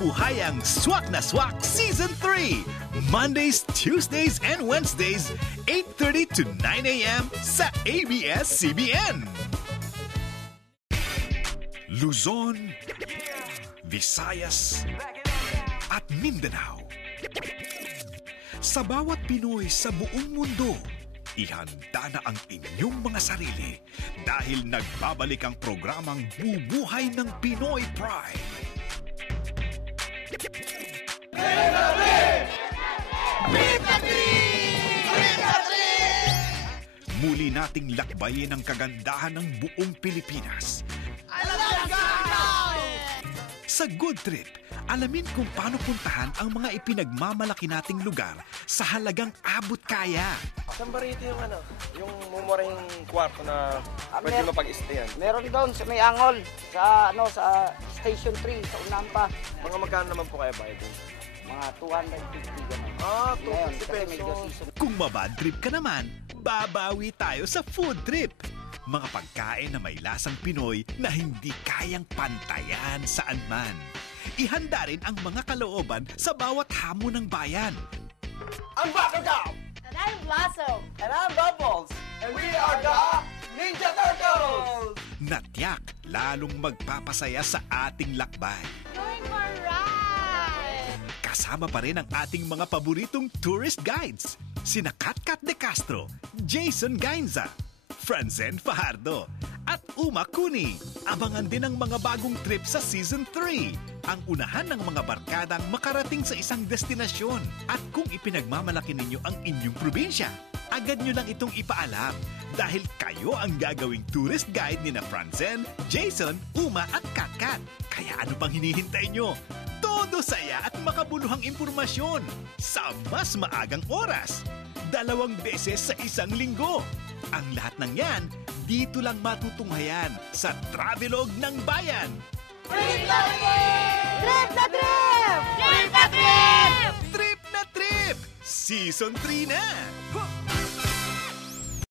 Mabuhayang Swak na Swak Season 3! Mondays, Tuesdays, and Wednesdays, 8:30 to 9 a.m. sa ABS-CBN. Luzon, Visayas, at Mindanao. Sa bawat Pinoy sa buong mundo, ihanda na ang inyong mga sarili dahil nagbabalik ang programang Bubuhay ng Pinoy Pride. Muli nating lakbayin ang kagandahan ng buong Pilipinas. Sa Good Trip, alamin kung paano puntahan ang mga ipinagmamalaki nating lugar sa halagang abot kaya. Saan ba rito yung mumurahing kwarto na pwede mapag-stayan? Meron doon sa may Angol, sa Station 3, sa Unampa. Mga magkano naman po kaya bayad doon? Mga 250 gano'n. 250 pesos. Kung mabad trip ka naman, babawi tayo sa food trip. Mga pagkain na may lasang Pinoy na hindi kayang pantayan saan man. Ihanda rin ang mga kalooban sa bawat hamon ng bayan. I'm Buttercup! And I'm Blossom. And I'm Bubbles! And we are the Ninja Turtles! Natiyak lalong magpapasaya sa ating lakbay. Going for a ride! Kasama pa rin ang ating mga paboritong tourist guides. Sina Katkat de Castro, Jason Gainza, Franzen Fajardo, at Uma Kuni. Abangan din ang mga bagong trip sa Season 3. Ang unahan ng mga barkadang makarating sa isang destinasyon. At kung ipinagmamalaki ninyo ang inyong probinsya, agad nyo lang itong ipaalam. Dahil kayo ang gagawing tourist guide ni na Franzen, Jason, Uma at Katkat. Kaya ano pang hinihintay nyo? Todo saya at makabuluhang impormasyon sa mas maagang oras. 2 beses sa isang linggo. Ang lahat ng yan, dito lang matutunghayan sa Travelog ng Bayan. Trip na trip! Trip na trip! Trip na trip! Trip na Trip! Season 3 na!